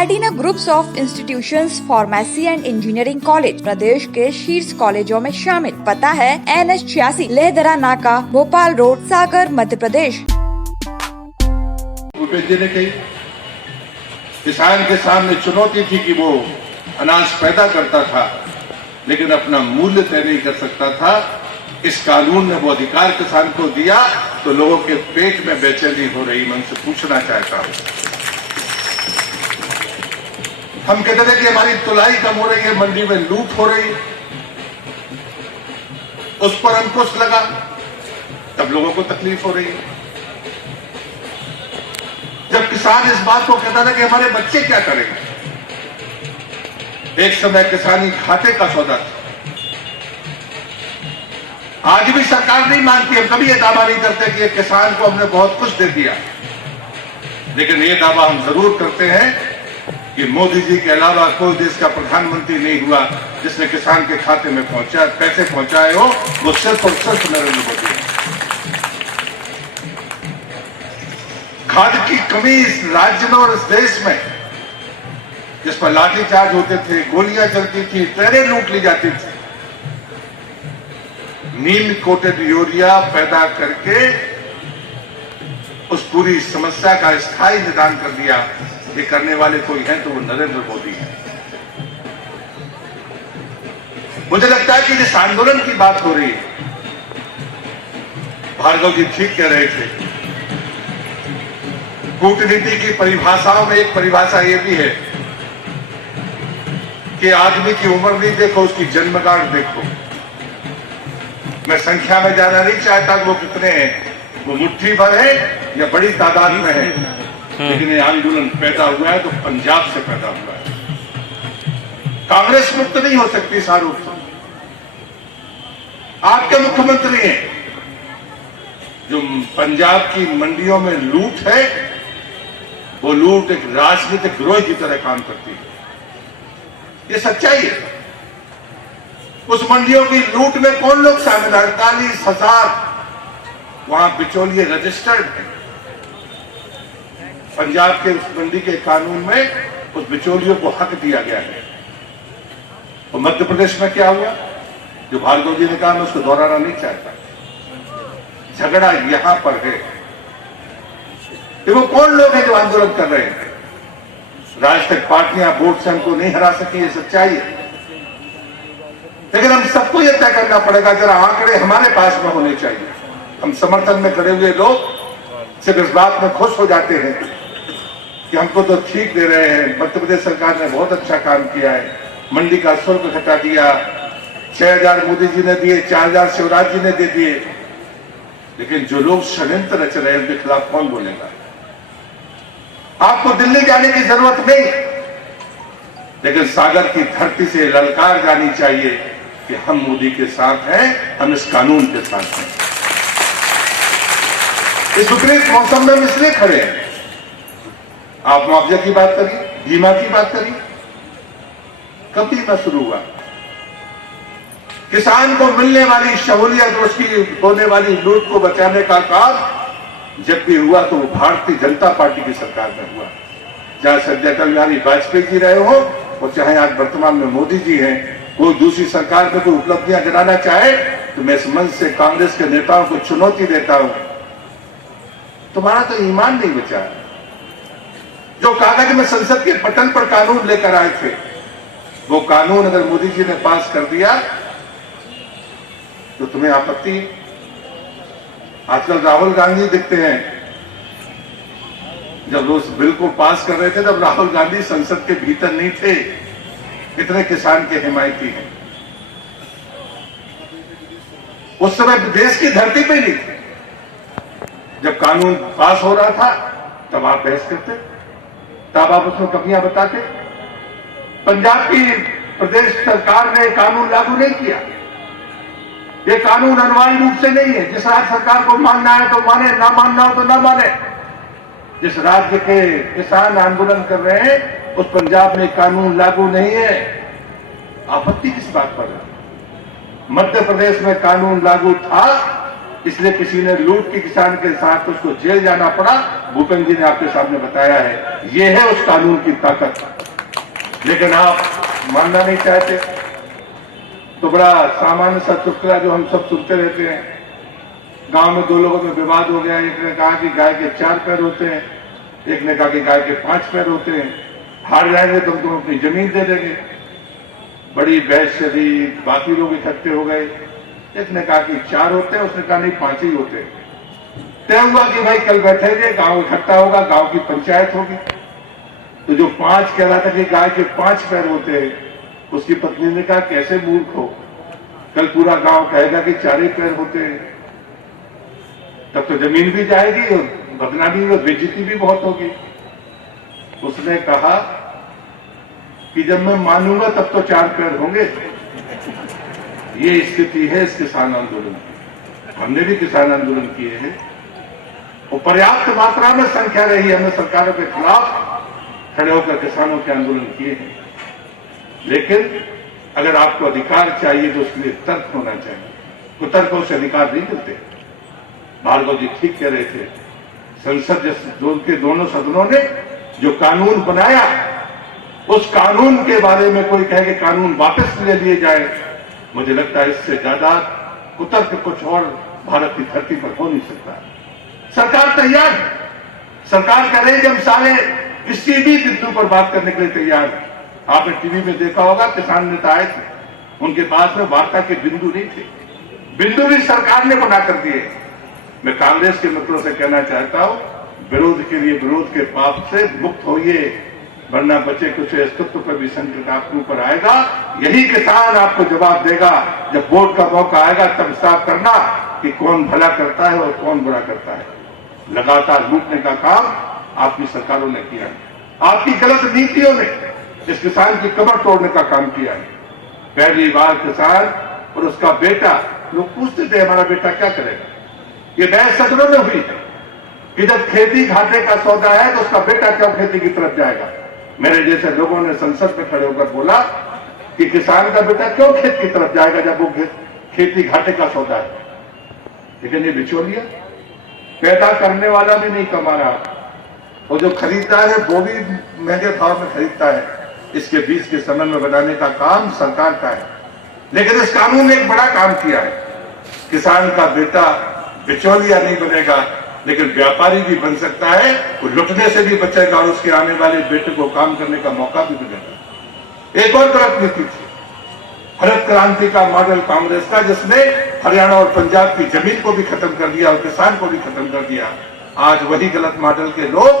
एडिना groups of institutions pharmacy and engineering college प्रदेश के शीर्ष कॉलेजों में शामिल। पता है NH 86 लेहदरा नाका, भोपाल रोड, सागर, मध्य प्रदेश। भूपेश जी ने कही, किसान के सामने चुनौती थी कि वो अनाज पैदा करता था लेकिन अपना मूल्य तय नहीं कर सकता था। इस कानून ने वो अधिकार किसान को दिया तो लोगों के पेट में बेचैनी हो रही। मैं उनसे पूछना चाहता हूं, हम कहते थे कि हमारी तुलाई कम हो रही है, मंडी में लूट हो रही, उस पर अंकुश लगा, तब लोगों को तकलीफ हो रही है। जब किसान इस बात को कहता था कि हमारे बच्चे क्या करेंगे, एक समय किसानी घाटे का सौदा था। आज भी सरकार नहीं मानती, हम कभी ये दावा नहीं करते कि किसान को हमने बहुत कुछ दे दिया, लेकिन ये दावा हम जरूर करते हैं कि मोदी जी के अलावा कोई देश का प्रधानमंत्री नहीं हुआ जिसने किसान के खाते में पैसे पहुंचाए हो, वो सिर्फ और सिर्फ नरेंद्र मोदी है। खाद की कमी इस राज्य में और इस देश में, जिस पर लाठीचार्ज होते थे, गोलियां चलती थी, ट्रेनें लूट ली जाती थी, नीम कोटेड यूरिया पैदा करके उस पूरी समस्या का स्थायी निदान कर दिया। ये करने वाले कोई हैं तो वो नरेंद्र मोदी हैं। मुझे लगता है कि जिस आंदोलन की बात हो रही है, भार्गव जी ठीक कह रहे थे, कूटनीति की परिभाषाओं में एक परिभाषा ये भी है कि आदमी की उम्र नहीं देखो, उसकी जन्मगांठ देखो। मैं संख्या में जाना नहीं चाहता कि वो कितने हैं, वो मुट्ठी भर है या बड़ी तादाद में है, लेकिन ये आंदोलन पैदा हुआ है तो पंजाब से पैदा हुआ है। कांग्रेस मुक्त नहीं हो सकती शाहरुख से। आपके मुख्यमंत्री हैं, जो पंजाब की मंडियों में लूट है, वो लूट एक राजनीतिक गिरोह की तरह काम करती है। ये सच्चाई है। उस मंडियों की लूट में कौन लोग शामिल है? 48,000 वहां बिचौलिए रजिस्टर्ड हैं। पंजाब के उस मंडी के कानून में उस बिचौलियों को हक दिया गया है। और मध्य प्रदेश में क्या हुआ, जो भार्गव जी ने कहा, मैं उसको दोहराना नहीं चाहता। झगड़ा यहां पर है। वो कौन लोग हैं जो आंदोलन कर रहे हैं? राजनीतिक पार्टियां वोट से हमको नहीं हरा सकी, ये सच्चाई है। लेकिन हम सबको यह तय करना पड़ेगा, जरा आंकड़े हमारे पास में होने चाहिए। हम समर्थन में खड़े हुए लोग सिर्फ इस बात में खुश हो जाते हैं कि हमको तो ठीक दे रहे हैं, मध्य प्रदेश सरकार ने बहुत अच्छा काम किया है, मंडी का शुल्क घटा दिया, 6,000 मोदी जी ने दिए, 4,000 शिवराज जी ने दे दिए। लेकिन जो लोग षड्यंत्र रच रहे हैं उनके खिलाफ कौन बोलेगा? आपको दिल्ली जाने की जरूरत नहीं, लेकिन सागर की धरती से ललकार जानी चाहिए कि हम मोदी के साथ हैं, हम इस कानून के साथ हैं। इस विपरीत मौसम में हम इसलिए खड़े हैं। आप मुआवजे की बात करिए, बीमा की बात करिए, कब बीमा शुरू हुआ? किसान को मिलने वाली सहूलियत, उसकी होने वाली लूट को बचाने का काम जब भी हुआ तो वो भारतीय जनता पार्टी की सरकार में हुआ। चाहे संजय कल्याणी वाजपेयी जी रहे हो और चाहे आज वर्तमान में मोदी जी हैं। कोई दूसरी सरकार में कोई उपलब्धियां गिनाना चाहे तो मैं इस मंच से कांग्रेस के नेताओं को चुनौती देता हूं, तुम्हारा तो ईमान नहीं बचा। जो कागज में संसद के पटल पर कानून लेकर आए थे, वो कानून अगर मोदी जी ने पास कर दिया तो तुम्हें आपत्ति? आजकल राहुल गांधी दिखते हैं, जब वो उस बिल को पास कर रहे थे तब राहुल गांधी संसद के भीतर नहीं थे। कितने किसान के हिमायती हैं, उस समय देश की धरती पे नहीं थे। जब कानून पास हो रहा था तब आप बहस करते, तब आप उसमें कमियां बताते। पंजाब की प्रदेश सरकार ने कानून लागू नहीं किया। ये कानून अनिवार्य रूप से नहीं है, जिस राज्य सरकार को मानना है तो माने, ना मानना हो तो ना माने। जिस राज्य के किसान आंदोलन कर रहे हैं उस पंजाब में कानून लागू नहीं है। आपत्ति किस बात पर है? मध्य प्रदेश में कानून लागू था, इसलिए किसी ने लूट की किसान के साथ उसको जेल जाना पड़ा, भूपेंद्र जी ने आपके सामने बताया है, ये है उस कानून की ताकत। लेकिन आप मानना नहीं चाहते, तो बड़ा सामान्य सा चुटकुला जो हम सब सुनते रहते हैं। गांव में दो लोगों में विवाद हो गया, एक ने कहा कि गाय के 4 पैर होते हैं, एक ने कहा कि गाय के 5 पैर होते हैं, हार जाएंगे तो तुम अपनी जमीन दे देंगे। बड़ी बहस चली, बाकी लोग इकट्ठे हो गए। एक ने कहा कि 4 होते हैं, उसने कहा नहीं 5 ही होते हैं। तय हुआ कि भाई कल बैठेंगे, गांव इकट्ठा होगा, गांव की पंचायत होगी। तो जो 5 कह रहा था कि गाय के 5 पैर होते हैं, उसकी पत्नी ने कहा कैसे मूर्ख हो, कल पूरा गांव कहेगा कि 4 ही पैर होते हैं, तब तो जमीन भी जाएगी और बदनामी और बेइज्जती भी बहुत होगी। उसने कहा कि जब मैं मानूंगा तब तो 4 पैर होंगे। ये स्थिति है इस किसान आंदोलन की। हमने भी किसान आंदोलन किए हैं और पर्याप्त मात्रा में संख्या रही, हमने सरकारों के खिलाफ खड़े होकर किसानों के आंदोलन किए हैं। लेकिन अगर आपको अधिकार चाहिए तो उसके लिए तर्क होना चाहिए, कुतर्कों से अधिकार नहीं मिलते। भार्गव जी ठीक कह रहे थे, संसद के दोनों सदनों ने जो कानून बनाया, उस कानून के बारे में कोई कहे कि कानून वापस ले लिए जाए, मुझे लगता है इससे ज्यादा कुतर्क कुछ और भारत की धरती पर हो नहीं सकता। सरकार तैयार है, सरकार कह रही है कि हम सारे किसी भी बिंदु पर बात करने के लिए तैयार है। आपने टीवी में देखा होगा, किसान नेता आए थे, उनके पास में वार्ता के बिंदु नहीं थे, बिंदु भी सरकार ने बना कर दिए। मैं कांग्रेस के मित्रों से कहना चाहता हूं, विरोध के लिए विरोध के पाप से मुक्त होइए, वरना बचे कुछ अस्तित्व पर भी संकट आपके ऊपर आएगा। यही किसान आपको जवाब देगा जब वोट का मौका आएगा, तब साफ करना कि कौन भला करता है और कौन बुरा करता है। लगातार लूटने का काम आपकी सरकारों ने किया है, आपकी गलत नीतियों ने इस किसान की कमर तोड़ने का काम किया है। पहली बार किसान और उसका बेटा, लोग पूछते थे हमारा बेटा क्या करेगा, ये बहस सदनों में हुई है कि जब खेती घाटे का सौदा है तो उसका बेटा क्यों खेती की तरफ जाएगा। मेरे जैसे लोगों ने संसद में खड़े होकर बोला कि किसान का बेटा क्यों खेत की तरफ जाएगा जब वो खेती घाटे का सौदा है। लेकिन ये बिचौलिया, पैदा करने वाला भी नहीं कमा रहा, और जो खरीददार है वो भी महंगे भाव में खरीदता है। इसके बीच के समन्वय बनाने का काम सरकार का है। लेकिन इस कानून ने एक बड़ा काम किया है, किसान का बेटा बिचौलिया नहीं बनेगा, लेकिन व्यापारी भी बन सकता है, वो लुटने से भी बचेगा और उसके आने वाले बेटे को काम करने का मौका भी मिलेगा। एक और गलत नीति थी हरित क्रांति का मॉडल कांग्रेस का, जिसने हरियाणा और पंजाब की जमीन को भी खत्म कर दिया और किसान को भी खत्म कर दिया। आज वही गलत मॉडल के लोग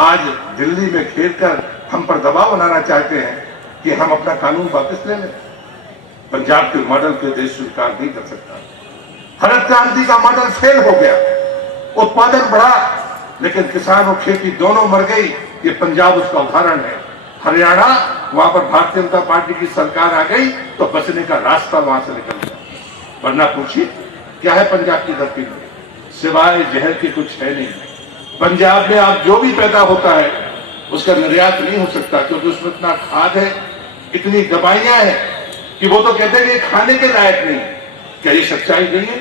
आज दिल्ली में खेलकर हम पर दबाव बनाना चाहते हैं कि हम अपना कानून वापस ले लें। पंजाब के मॉडल के देश स्वीकार नहीं कर सकता। हरित क्रांति का मॉडल फेल हो गया, उत्पादन बढ़ा लेकिन किसान और खेती दोनों मर गई। ये पंजाब उसका उदाहरण है। हरियाणा, वहां पर भारतीय जनता पार्टी की सरकार आ गई तो बचने का रास्ता वहां से निकल गया। वरना पूछिए क्या है पंजाब की धरती में, सिवाय जहर की कुछ है नहीं। पंजाब में आप जो भी पैदा होता है उसका निर्यात नहीं हो सकता, क्योंकि उसमें इतना खाद है, इतनी दवाइयां हैं कि वो तो कहते हैं कि खाने के लायक नहीं। क्या ये सच्चाई नहीं है?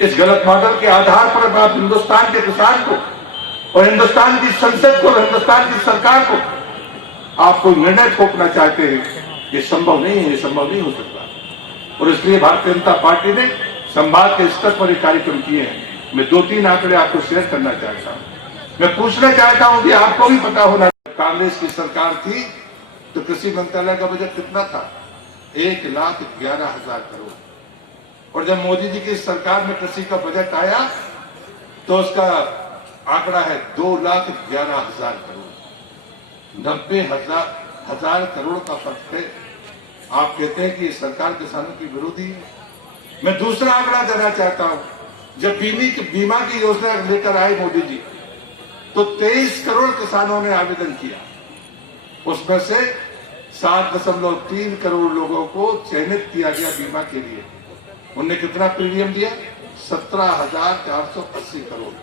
इस गलत मॉडल के आधार पर आप हिंदुस्तान के किसान को और हिंदुस्तान की संसद को और हिंदुस्तान की सरकार को आप कोई निर्णय थोपना चाहते हैं, ये संभव नहीं है, ये संभव नहीं हो सकता। और इसलिए भारतीय जनता पार्टी ने संवाद के स्तर पर एक कार्यक्रम किए हैं। मैं 2-3 आंकड़े आपको शेयर करना चाहता हूं। मैं पूछना चाहता हूं कि आपको भी पता होना, कांग्रेस की सरकार थी तो कृषि मंत्रालय का बजट कितना था? 1,11,000 करोड़। और जब मोदी जी की सरकार में कृषि का बजट आया तो उसका आंकड़ा है 2,11,000 करोड़। 90,000 करोड़ का फर्क है। आप कहते हैं कि सरकार किसानों की विरोधी है। मैं दूसरा आंकड़ा देना चाहता हूं। जब बीमा की योजना लेकर आए मोदी जी तो 23 करोड़ किसानों ने आवेदन किया। उसमें से 7.3 करोड़ लोगों को चयनित किया गया बीमा के लिए। उनने कितना प्रीमियम दिया? 17,480 करोड़।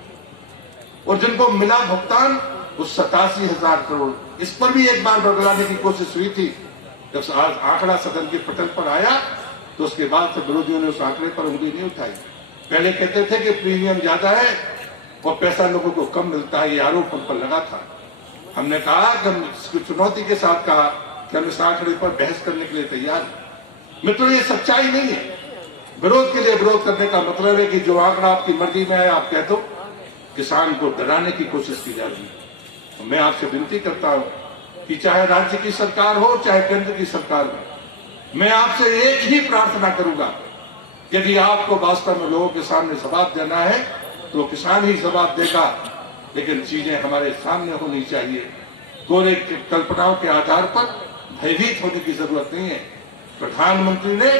और जिनको मिला भुगतान वो 87,000 करोड़। इस पर भी एक बार बदलाने की कोशिश हुई थी। जब आंकड़ा सदन के पटल पर आया तो उसके बाद से विरोधियों ने उस आंकड़े पर उंगली नहीं उठाई। पहले कहते थे कि प्रीमियम ज्यादा है और पैसा लोगों को कम मिलता है, ये आरोप हम पर लगा था। हमने कहा कि हम इसकी चुनौती के साथ कहा कि हम इस आंकड़े पर बहस करने के लिए तैयार हैं। मित्रों, ये सच्चाई नहीं है। विरोध के लिए विरोध करने का मतलब है कि जो आंकड़ा आपकी मर्जी में है आप कह दो। किसान को डराने की कोशिश की जा रही है। मैं आपसे विनती करता हूं कि चाहे राज्य की सरकार हो चाहे केंद्र की सरकार हो, मैं आपसे एक ही प्रार्थना करूंगा, यदि आपको वास्तव में लोगों के सामने जवाब देना है तो किसान ही जवाब देगा, लेकिन चीजें हमारे सामने होनी चाहिए। कोरे कल्पनाओं के आधार पर भयभीत होने की जरूरत नहीं है। प्रधानमंत्री ने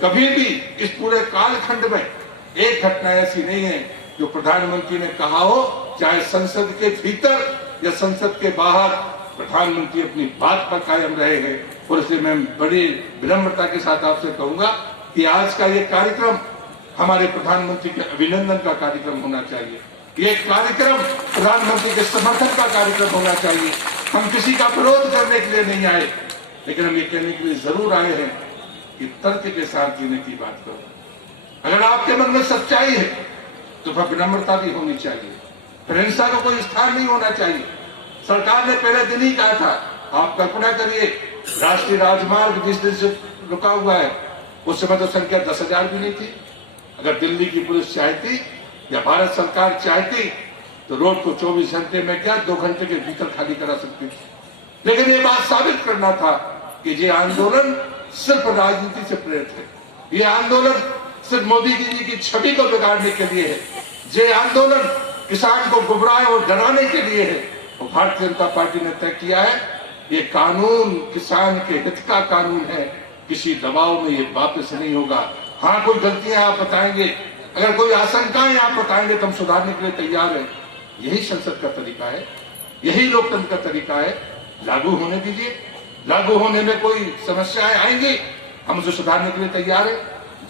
कभी भी इस पूरे कालखंड में एक घटना ऐसी नहीं है जो प्रधानमंत्री ने कहा हो, चाहे संसद के भीतर या संसद के बाहर, प्रधानमंत्री अपनी बात पर कायम रहे हैं। और इसलिए मैं बड़ी विनम्रता के साथ आपसे कहूंगा कि आज का ये कार्यक्रम हमारे प्रधानमंत्री के अभिनंदन का कार्यक्रम होना चाहिए। ये कार्यक्रम प्रधानमंत्री के समर्थन का कार्यक्रम होना चाहिए। हम किसी का विरोध करने के लिए नहीं आए, लेकिन हम ये कहने के लिए जरूर आए हैं कि तर्क के साथ जीने की बात करो। अगर आपके मन में सच्चाई है तो फिर विनम्रता भी होनी चाहिए, फिर हिंसा का कोई स्थान नहीं होना चाहिए। सरकार ने पहले दिन ही कहा था, आप कल्पना करिए, राष्ट्रीय राजमार्ग जिस दिन से रुका हुआ है उस समय तो संख्या 10,000 भी नहीं थी। अगर दिल्ली की पुलिस चाहती या भारत सरकार चाहती तो रोड को 24 घंटे में क्या 2 घंटे के भीतर खाली करा सकती थी। लेकिन ये बात साबित करना था कि ये आंदोलन सिर्फ राजनीति से प्रेरित है। ये आंदोलन सिर्फ मोदी जी की छवि को बिगाड़ने के लिए है। ये आंदोलन किसान को गुमराह और डराने के लिए है। और भारतीय जनता पार्टी ने तय किया है ये कानून किसान के हित का कानून है, किसी दबाव में ये वापस नहीं होगा। हाँ, कोई गलतियां आप बताएंगे, अगर कोई आशंकाएं आप बताएंगे तो हम सुधारने के लिए तैयार है। यही संसद का तरीका है, यही लोकतंत्र का तरीका है। लागू होने दीजिए, लागू होने में कोई समस्याएं आएंगी, हम उसे सुधारने के लिए तैयार है।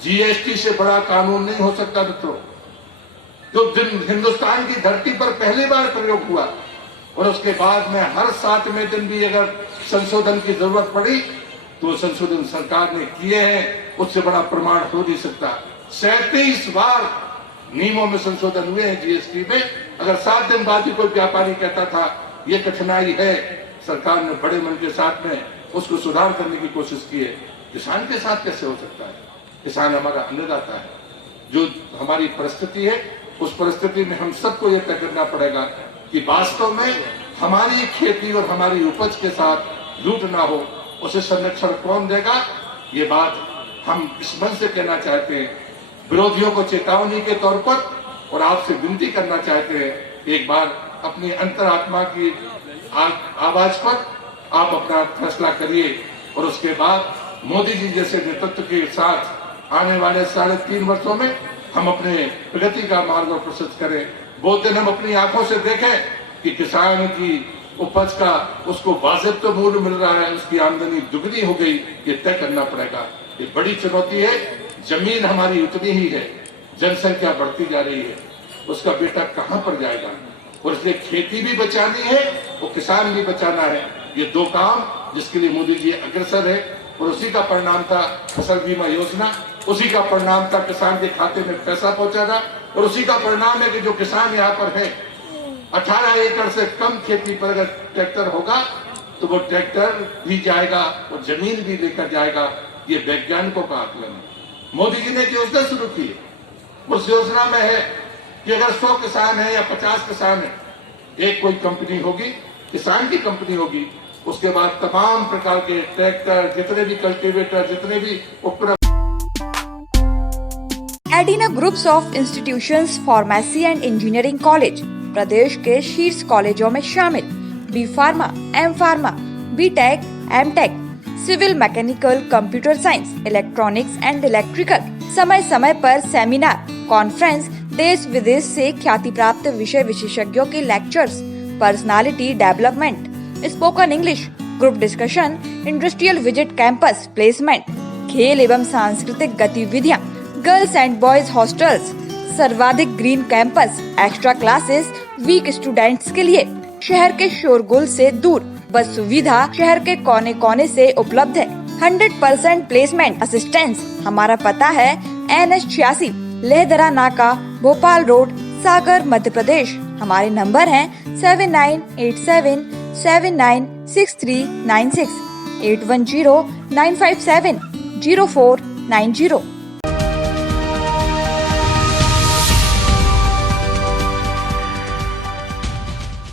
जीएसटी से बड़ा कानून नहीं हो सकता मित्रों। जो दिन हिंदुस्तान की धरती पर पहली बार प्रयोग हुआ और उसके बाद में हर 7वें दिन भी अगर संशोधन की जरूरत पड़ी तो संशोधन सरकार ने किए हैं, उससे बड़ा प्रमाण हो नहीं सकता। 37 बार नियमों में संशोधन हुए हैं जीएसटी में। अगर 7 दिन बाद भी कोई व्यापारी कहता था ये कठिनाई है, सरकार ने बड़े मन के साथ में उसको सुधार करने की कोशिश की है। किसान के साथ कैसे हो सकता है? किसान हमारा अन्नदाता है। जो हमारी परिस्थिति है उस परिस्थिति में हम सबको ये तय करना पड़ेगा कि वास्तव में हमारी खेती और हमारी उपज के साथ लूट ना हो। उसे संरक्षण कौन देगा? ये बात हम इस मन से कहना चाहते हैं, विरोधियों को चेतावनी के तौर पर, और आपसे विनती करना चाहते हैं एक बार अपनी अंतरात्मा की आवाज पर आप अपना फैसला करिए। और उसके बाद मोदी जी जैसे नेतृत्व के साथ आने वाले 3.5 वर्षों में हम अपने प्रगति का मार्ग और प्रशस्त करें। वो दिन हम अपनी आंखों से देखें कि किसान की उपज का उसको वाजिब तो मूल्य मिल रहा है, उसकी आमदनी दुगनी हो गई, ये तय करना पड़ेगा। ये बड़ी चुनौती है। जमीन हमारी उतनी ही है, जनसंख्या बढ़ती जा रही है, उसका बेटा कहां पर जाएगा? और इसलिए खेती भी बचानी है और किसान भी बचाना है। ये 2 काम जिसके लिए मोदी जी अग्रसर है। और उसी का परिणाम था फसल बीमा योजना, उसी का परिणाम था किसान के खाते में पैसा पहुंचाना, और उसी का परिणाम है कि जो किसान यहाँ पर है 18 एकड़ से कम खेती पर अगर ट्रैक्टर होगा तो वो ट्रैक्टर भी जाएगा और जमीन भी लेकर जाएगा। ये वैज्ञानिकों का आकलन है। मोदी जी ने एक योजना शुरू की है। उस योजना में है कि अगर 100 किसान है या 50 किसान है, एक कोई कंपनी होगी, किसान की कंपनी होगी, उसके बाद तमाम प्रकार के ट्रैक्टर, जितने भी कल्टीवेटर, जितने भी उपकरण। Adina groups of institutions pharmacy and engineering college प्रदेश के शीर्ष कॉलेजों में शामिल। B pharma, M pharma, B tech, M tech, civil mechanical, computer science, electronics and electrical. समय समय पर सेमिनार, कॉन्फ्रेंस, देश विदेश से ख्याति प्राप्त विषय विशेषज्ञों के lectures, personality development, spoken English, group discussion, industrial visit, campus placement, खेल एवं सांस्कृतिक गतिविधियाँ, गर्ल्स एंड बॉयज हॉस्टल्स, सर्वाधिक green campus, extra classes weak students के लिए। शहर के शोरगुल से दूर, बस सुविधा शहर के कोने कोने से उपलब्ध है। 100% प्लेसमेंट असिस्टेंस। हमारा पता है NH 86 लेहदरा नाका, भोपाल रोड, सागर मध्य प्रदेश। हमारे नंबर हैं 7987796396, 8109570490।